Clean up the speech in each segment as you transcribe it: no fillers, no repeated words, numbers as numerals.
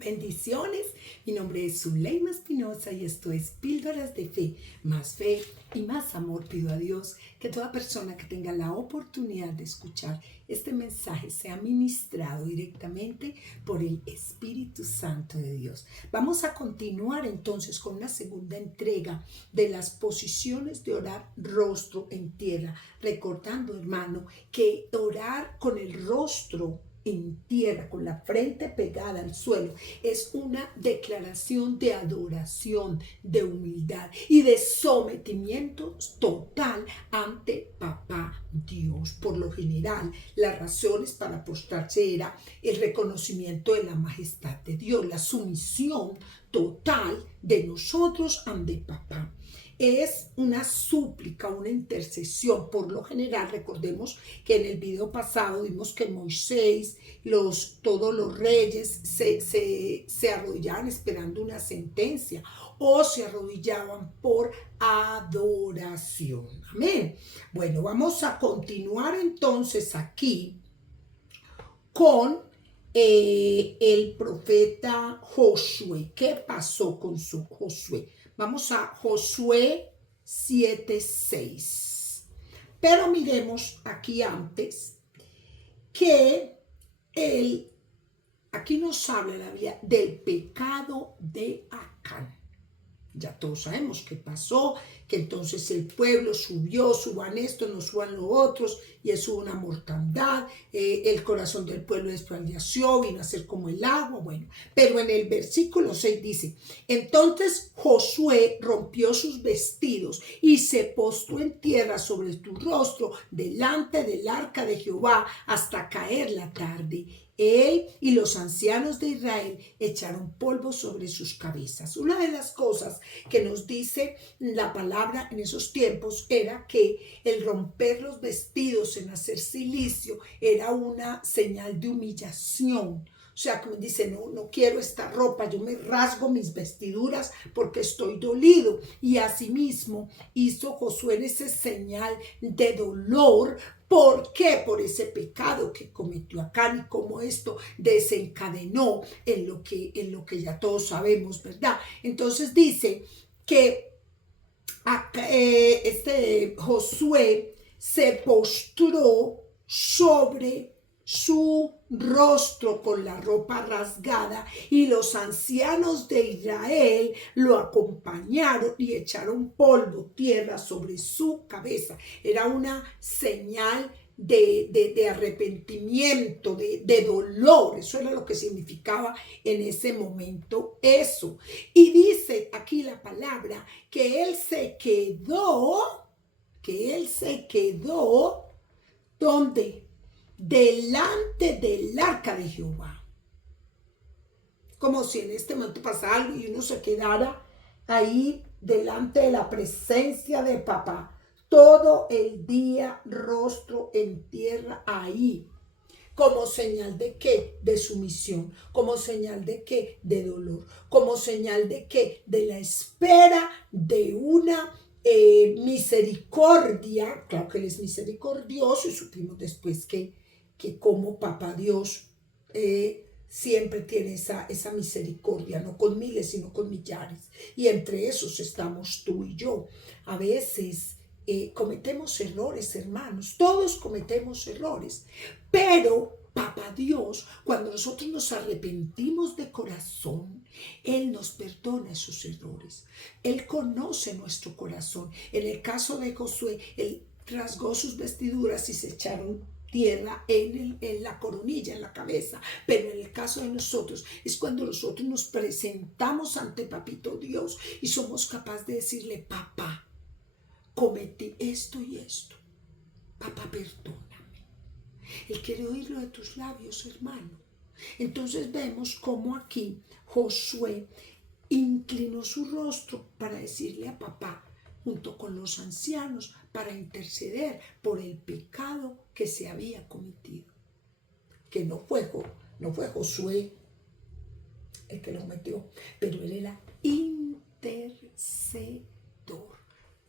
Bendiciones, mi nombre es Zuleima Espinosa y esto es Píldoras de fe y más amor. Pido a Dios que toda persona que tenga la oportunidad de escuchar este mensaje sea ministrado directamente por el Espíritu Santo de Dios. Vamos a continuar entonces con una segunda entrega de las posiciones de orar rostro en tierra, recordando, hermano, que orar con el rostro en tierra, con la frente pegada al suelo, es una declaración de adoración, de humildad y de sometimiento total ante Papá Dios. Por lo general, las razones para postrarse era el reconocimiento de la majestad de Dios, la sumisión total de nosotros ante Papá. Es una súplica, una intercesión. Por lo general, recordemos que en el video pasado vimos que Moisés, todos los reyes se arrodillaban esperando una sentencia o se arrodillaban por adoración. Amén. Bueno, vamos a continuar entonces aquí con el profeta Josué. ¿Qué pasó con su Josué? Vamos a Josué 7:6. Pero miremos aquí antes que aquí nos habla la Biblia del pecado de Acán. Ya todos sabemos qué pasó, que entonces el pueblo suban esto, no suban los otros, y eso hubo una mortandad, el corazón del pueblo desfalleció, vino a ser como el agua, bueno. Pero en el versículo 6 dice, entonces Josué rompió sus vestidos y se postró en tierra sobre su rostro delante del arca de Jehová hasta caer la tarde. Él y los ancianos de Israel echaron polvo sobre sus cabezas. Una de las cosas que nos dice la palabra en esos tiempos era que el romper los vestidos en hacer cilicio era una señal de humillación. O sea, como dice, no quiero esta ropa, yo me rasgo mis vestiduras porque estoy dolido. Y asimismo hizo Josué esa señal de dolor. ¿Por qué? Por ese pecado que cometió Acán y cómo esto desencadenó en lo que ya todos sabemos, ¿verdad? Entonces dice que Josué se postró sobre su rostro con la ropa rasgada y los ancianos de Israel lo acompañaron y echaron polvo, tierra sobre su cabeza. Era una señal de arrepentimiento, de dolor. Eso era lo que significaba en ese momento eso. Y dice aquí la palabra que él se quedó, ¿dónde? Delante del arca de Jehová. Como si en este momento pasara algo y uno se quedara ahí delante de la presencia de Papá. Todo el día rostro en tierra ahí. ¿Como señal de qué? De sumisión. ¿Como señal de qué? De dolor. ¿Como señal de qué? De la espera de una misericordia. Claro que Él es misericordioso y supimos después que como Papá Dios siempre tiene esa misericordia, no con miles, sino con millares. Y entre esos estamos tú y yo. A veces cometemos errores, hermanos. Todos cometemos errores. Pero Papá Dios, cuando nosotros nos arrepentimos de corazón, Él nos perdona esos errores. Él conoce nuestro corazón. En el caso de Josué, Él rasgó sus vestiduras y se echaron tierra en la coronilla, en la cabeza. Pero en el caso de nosotros es cuando nosotros nos presentamos ante Papito Dios y somos capaces de decirle, papá, cometí esto y esto. Papá, perdóname. Él quiere oírlo de tus labios, hermano. Entonces vemos cómo aquí Josué inclinó su rostro para decirle a papá, junto con los ancianos, para interceder por el pecado que se había cometido. Que no fue Josué el que lo cometió, pero él era intercedor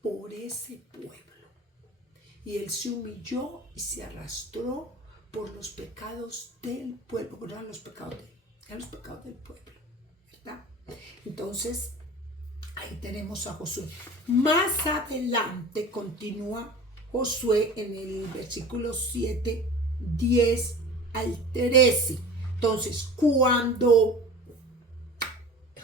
por ese pueblo. Y él se humilló y se arrastró por los pecados del pueblo, por los pecados del pueblo. ¿verdad? Entonces, ahí tenemos a Josué. Más adelante continúa Josué en el versículo 7, 10 al 13. Entonces, cuando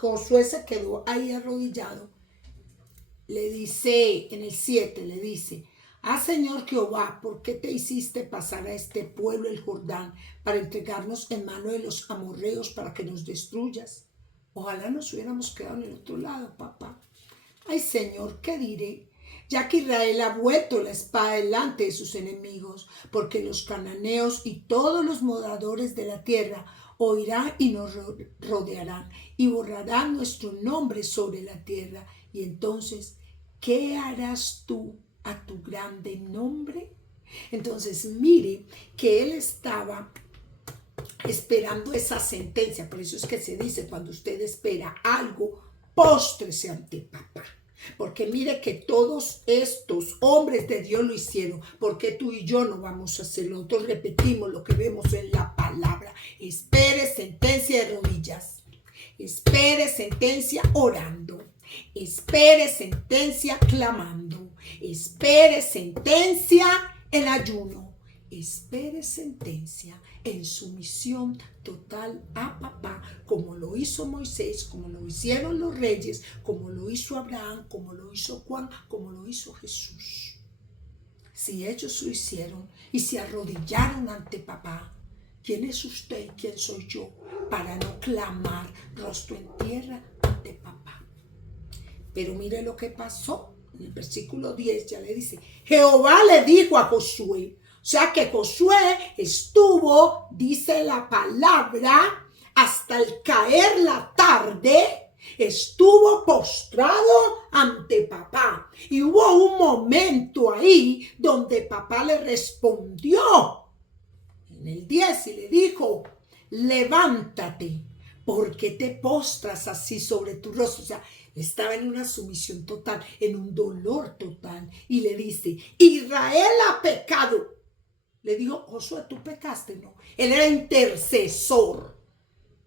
Josué se quedó ahí arrodillado, le dice, en el 7, le dice: Ah, Señor Jehová, ¿por qué te hiciste pasar a este pueblo el Jordán para entregarnos en mano de los amorreos para que nos destruyas? Ojalá nos hubiéramos quedado en el otro lado, papá. Ay, Señor, ¿qué diré? Ya que Israel ha vuelto la espada delante de sus enemigos, porque los cananeos y todos los moradores de la tierra oirán y nos rodearán y borrarán nuestro nombre sobre la tierra. Y entonces, ¿qué harás tú a tu grande nombre? Entonces, mire que él estaba esperando esa sentencia. Por eso es que se dice, cuando usted espera algo, póstrese ante papá. Porque mire que todos estos hombres de Dios lo hicieron. Porque tú y yo no vamos a hacerlo? Nosotros repetimos lo que vemos en la palabra. Espere sentencia de rodillas. Espere sentencia orando. Espere sentencia clamando. Espere sentencia en ayuno. Espere sentencia en sumisión total a papá, como lo hizo Moisés, como lo hicieron los reyes, como lo hizo Abraham, como lo hizo Juan, como lo hizo Jesús. Si ellos lo hicieron y se arrodillaron ante papá, ¿quién es usted? ¿Quién soy yo? Para no clamar rostro en tierra ante papá. Pero mire lo que pasó. En el versículo 10 ya le dice: Jehová le dijo a Josué. O sea que Josué estuvo, dice la palabra, hasta el caer la tarde, estuvo postrado ante papá. Y hubo un momento ahí donde papá le respondió en el 10 y le dijo: levántate, ¿por qué te postras así sobre tu rostro? O sea, estaba en una sumisión total, en un dolor total. Y le dice: Israel ha pecado. Le dijo: Josué, tú pecaste, no. Él era intercesor.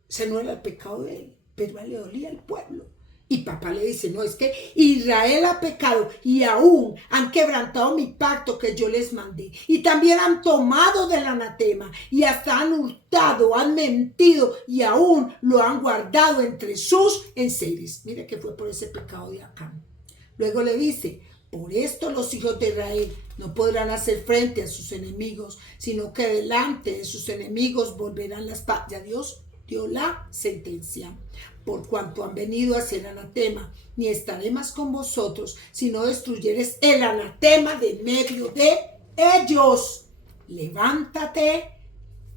Ese no era el pecado de él, pero a él le dolía el pueblo. Y papá le dice: no, es que Israel ha pecado y aún han quebrantado mi pacto que yo les mandé. Y también han tomado del anatema y hasta han hurtado, han mentido y aún lo han guardado entre sus enseres. Mire que fue por ese pecado de Acán. Luego le dice: por esto los hijos de Israel no podrán hacer frente a sus enemigos, sino que delante de sus enemigos volverán la espada. Ya Dios dio la sentencia. Por cuanto han venido a hacer anatema, ni estaré más con vosotros, sino destruyeres el anatema de medio de ellos. Levántate,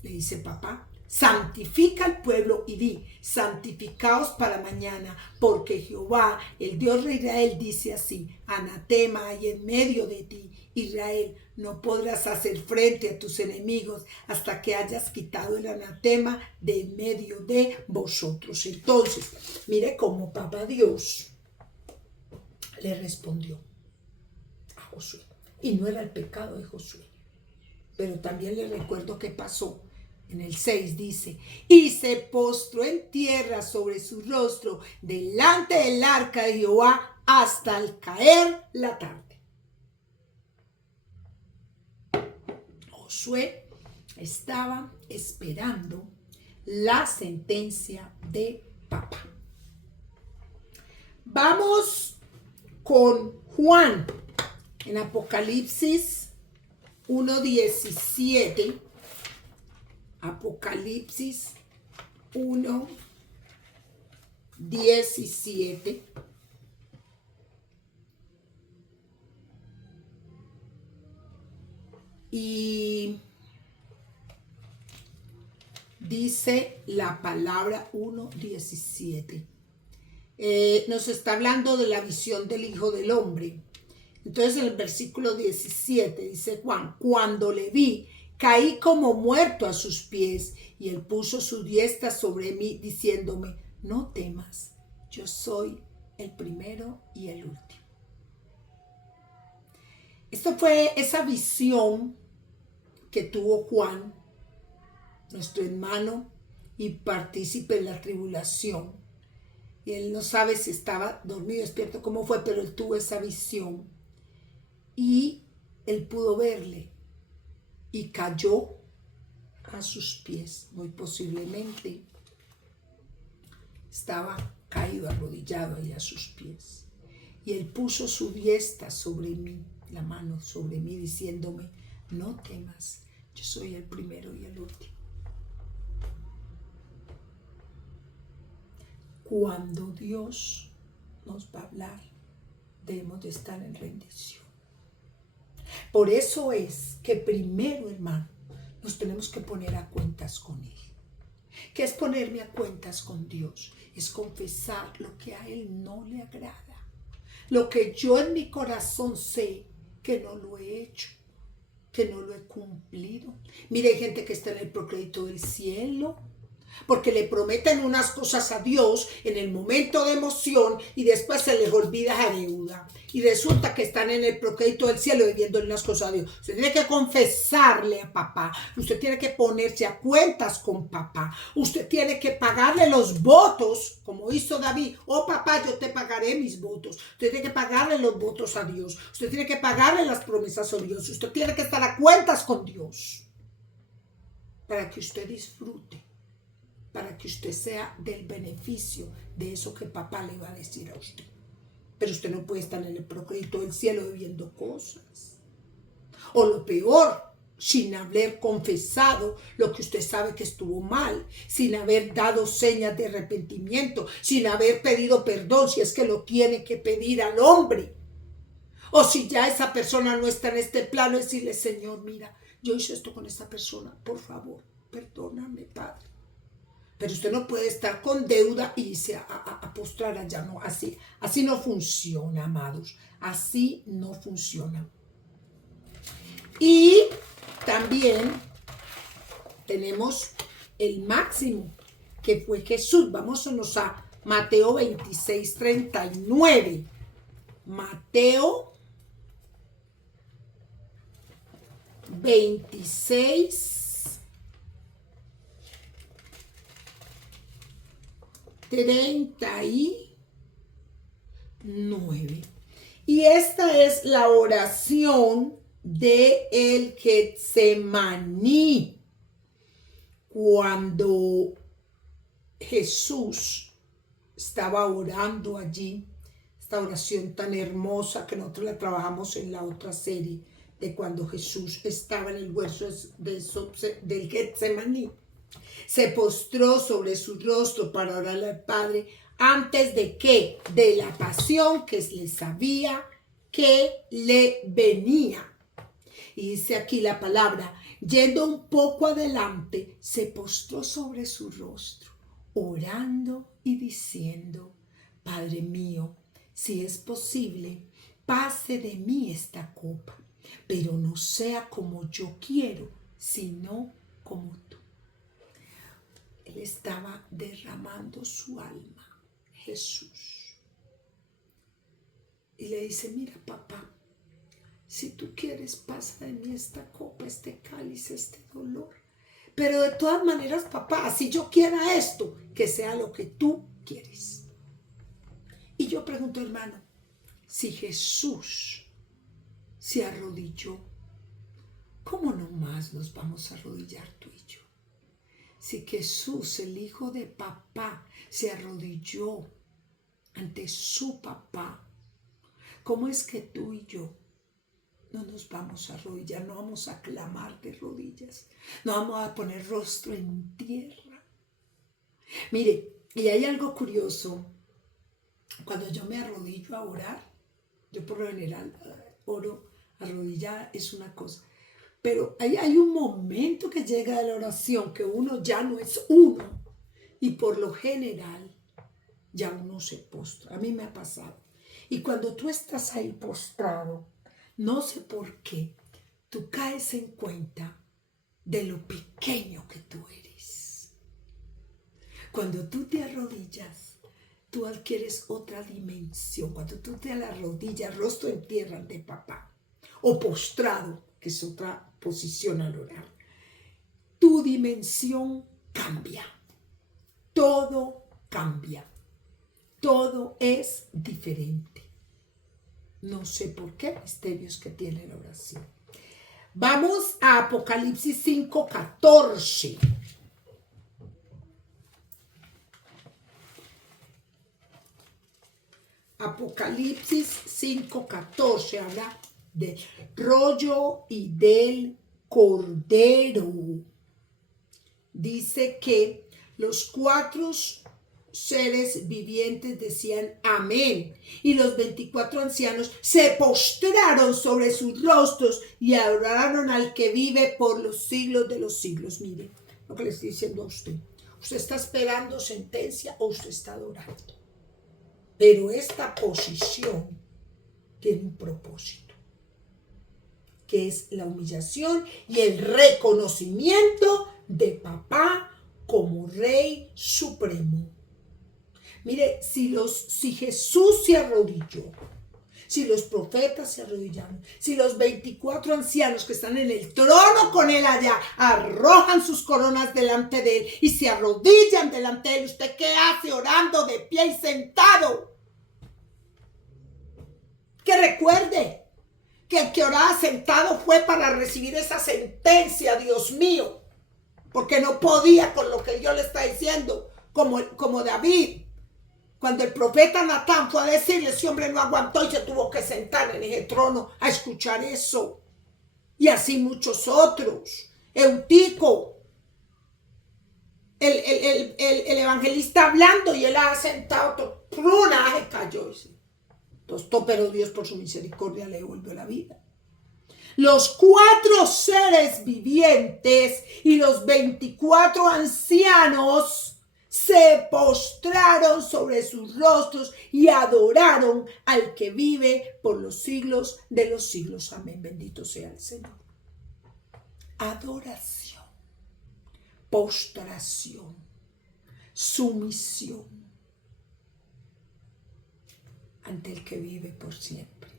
le dice papá, santifica al pueblo y di: santificaos para mañana, porque Jehová, el Dios de Israel, dice así: anatema hay en medio de ti, Israel, no podrás hacer frente a tus enemigos hasta que hayas quitado el anatema de en medio de vosotros. Entonces, mire cómo papá Dios le respondió a Josué. Y no era el pecado de Josué, pero también le recuerdo qué pasó. En el 6 dice: y se postró en tierra sobre su rostro delante del arca de Jehová hasta el caer la tarde. Josué estaba esperando la sentencia de papá. Vamos con Juan en Apocalipsis 1:17. Apocalipsis 1:17. Y dice la palabra 1:17. Nos está hablando de la visión del Hijo del Hombre. Entonces en el versículo 17 dice Juan: cuando le vi, caí como muerto a sus pies, y él puso su diestra sobre mí, diciéndome: no temas, yo soy el primero y el último. Esto fue esa visión que tuvo Juan, nuestro hermano y partícipe en la tribulación, Y él no sabe si estaba dormido, despierto, cómo fue, pero él tuvo esa visión. Y él pudo verle y cayó a sus pies. Muy posiblemente estaba caído, arrodillado ahí a sus pies. Y él puso su diestra sobre mí, la mano sobre mí, diciéndome, no temas, yo soy el primero y el último. Cuando Dios nos va a hablar, debemos de estar en rendición. Por eso es que primero, hermano, nos tenemos que poner a cuentas con Él. ¿Qué es ponerme a cuentas con Dios? Es confesar lo que a Él no le agrada. Lo que yo en mi corazón sé que no lo he hecho, que no lo he cumplido. Mire, hay gente que está en el procrédito del cielo, porque le prometen unas cosas a Dios en el momento de emoción y después se les olvida la deuda. Y resulta que están en el procrédito del cielo debiendo unas cosas a Dios. Usted tiene que confesarle a papá. Usted tiene que ponerse a cuentas con papá. Usted tiene que pagarle los votos, como hizo David. Oh papá, yo te pagaré mis votos. Usted tiene que pagarle los votos a Dios. Usted tiene que pagarle las promesas a Dios. Usted tiene que estar a cuentas con Dios para que usted disfrute, para que usted sea del beneficio de eso que papá le va a decir a usted. Pero usted no puede estar en el procrédito del cielo debiendo cosas. O lo peor, sin haber confesado lo que usted sabe que estuvo mal, sin haber dado señas de arrepentimiento, sin haber pedido perdón si es que lo tiene que pedir al hombre. O si ya esa persona no está en este plano, decirle, Señor, mira, yo hice esto con esta persona, por favor, perdóname, Padre. Pero usted no puede estar con deuda y irse a postrar allá. No, así no funciona, amados. Así no funciona. Y también tenemos el máximo, que fue Jesús. Vámonos a Mateo 26:39. Mateo 26:39. Y esta es la oración de el Getsemaní. Cuando Jesús estaba orando allí, esta oración tan hermosa que nosotros la trabajamos en la otra serie, de cuando Jesús estaba en el huerto del Getsemaní. Se postró sobre su rostro para orarle al Padre antes de que, de la pasión que le sabía que le venía. Y dice aquí la palabra, yendo un poco adelante, se postró sobre su rostro, orando y diciendo, Padre mío, si es posible, pase de mí esta copa, pero no sea como yo quiero, sino como tú. Él estaba derramando su alma, Jesús. Y le dice, mira, papá, si tú quieres, pasa de mí esta copa, este cáliz, este dolor. Pero de todas maneras, papá, si yo quiera esto, que sea lo que tú quieres. Y yo pregunto, hermano, si Jesús se arrodilló, ¿cómo no más nos vamos a arrodillar tú y yo? Si Jesús, el hijo de papá, se arrodilló ante su papá, ¿cómo es que tú y yo no nos vamos a arrodillar, no vamos a clamar de rodillas, no vamos a poner rostro en tierra? Mire, y hay algo curioso, cuando yo me arrodillo a orar, yo por lo general oro arrodillada, es una cosa, pero hay un momento que llega de la oración que uno ya no es uno y por lo general ya uno se postra. A mí me ha pasado. Y cuando tú estás ahí postrado, no sé por qué, tú caes en cuenta de lo pequeño que tú eres. Cuando tú te arrodillas, tú adquieres otra dimensión. Cuando tú te arrodillas, rostro en tierra ante papá, o postrado, que es otra posición al orar, tu dimensión cambia. Todo cambia. todo es diferente. No sé por qué, misterios que tiene la oración. Vamos a Apocalipsis 5:14. Apocalipsis 5:14 habla del rollo y del cordero. Dice que los 4 seres vivientes decían amén, y los 24 ancianos se postraron sobre sus rostros y adoraron al que vive por los siglos de los siglos. Mire lo que le estoy diciendo a usted. Usted está esperando sentencia o usted está adorando. Pero esta posición tiene un propósito, que es la humillación y el reconocimiento de papá como Rey Supremo. Mire, si Jesús se arrodilló, si los profetas se arrodillaron, si los 24 ancianos que están en el trono con él allá arrojan sus coronas delante de él y se arrodillan delante de él, ¿usted qué hace orando de pie y sentado? Que recuerde que el que oraba sentado fue para recibir esa sentencia, Dios mío, porque no podía con lo que Dios le está diciendo, como David. Cuando el profeta Natán fue a decirle, ese hombre no aguantó y se tuvo que sentar en ese trono a escuchar eso. Y así muchos otros. Eutico, el evangelista hablando y él ha sentado, se cayó. Entonces, pero Dios por su misericordia le devolvió la vida. Los 4 seres vivientes y los 24 ancianos se postraron sobre sus rostros y adoraron al que vive por los siglos de los siglos. Amén. Bendito sea el Señor. Adoración, postración, sumisión ante el que vive por siempre,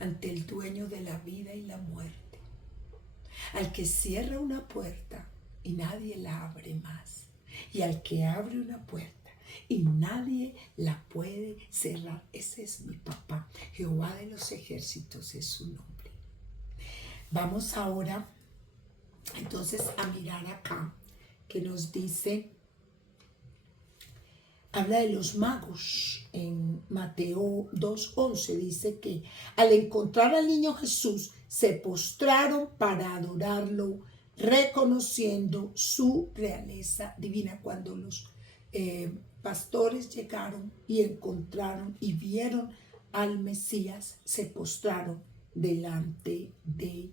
ante el dueño de la vida y la muerte, al que cierra una puerta y nadie la abre más, y al que abre una puerta y nadie la puede cerrar. Ese es mi papá. Jehová de los ejércitos es su nombre. Vamos ahora entonces a mirar acá, que nos dice, habla de los magos. En Mateo 2:11 dice que al encontrar al niño Jesús se postraron para adorarlo, reconociendo su realeza divina. Cuando los pastores llegaron y encontraron y vieron al Mesías, se postraron delante de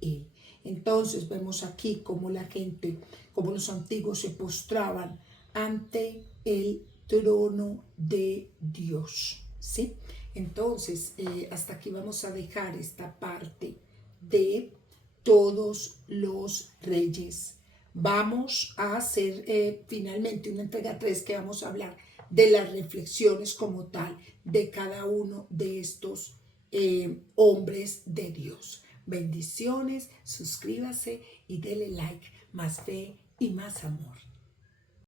él. Entonces vemos aquí cómo la gente, como los antiguos se postraban ante el trono de Dios, ¿sí? Entonces, hasta aquí vamos a dejar esta parte de todos los reyes. Vamos a hacer finalmente una entrega 3 que vamos a hablar de las reflexiones como tal de cada uno de estos hombres de Dios. Bendiciones, suscríbase y dele like. Más fe y más amor.